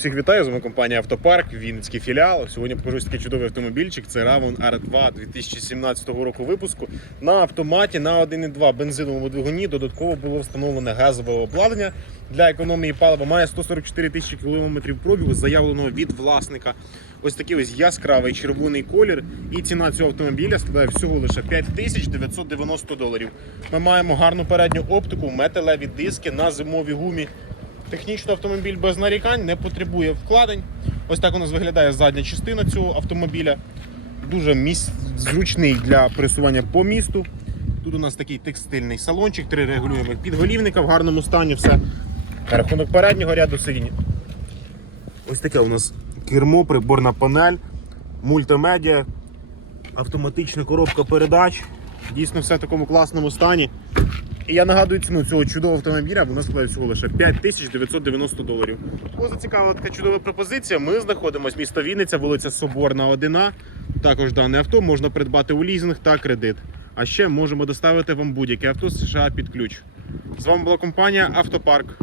Всіх вітаю, з вами компанія Автопарк, Вінницький філіал. Сьогодні покажу ось такий чудовий автомобільчик. Це Ravon R2 2017 року випуску. На автоматі на 1.2 бензиновому двигуні додатково було встановлене газове обладнання для економії палива. Має 144 тисячі кілометрів пробігу, заявленого від власника. Ось такий ось яскравий червоний колір. І ціна цього автомобіля складає всього лише 5990 доларів. Ми маємо гарну передню оптику, металеві диски на зимовій гумі. Технічно автомобіль без нарікань не потребує вкладень. Ось так у нас виглядає задня частина цього автомобіля. Дуже міс... зручний для пересування по місту. Тут у нас такий текстильний салончик, три регулюємих підголівника в гарному стані. Все. Рахунок переднього ряду сидінь. Ось таке у нас кермо, приборна панель, мультимедіа, автоматична коробка передач. Дійсно, все в такому класному стані. І я нагадую ціну цього чудового автомобіля, вона складає всього лише 5990 доларів. Кого зацікавила така чудова пропозиція, ми знаходимося місто Вінниця, вулиця Соборна, 1 Також дане авто можна придбати у лізинг та кредит. А ще можемо доставити вам будь-яке авто з США під ключ. З вами була компанія Автопарк.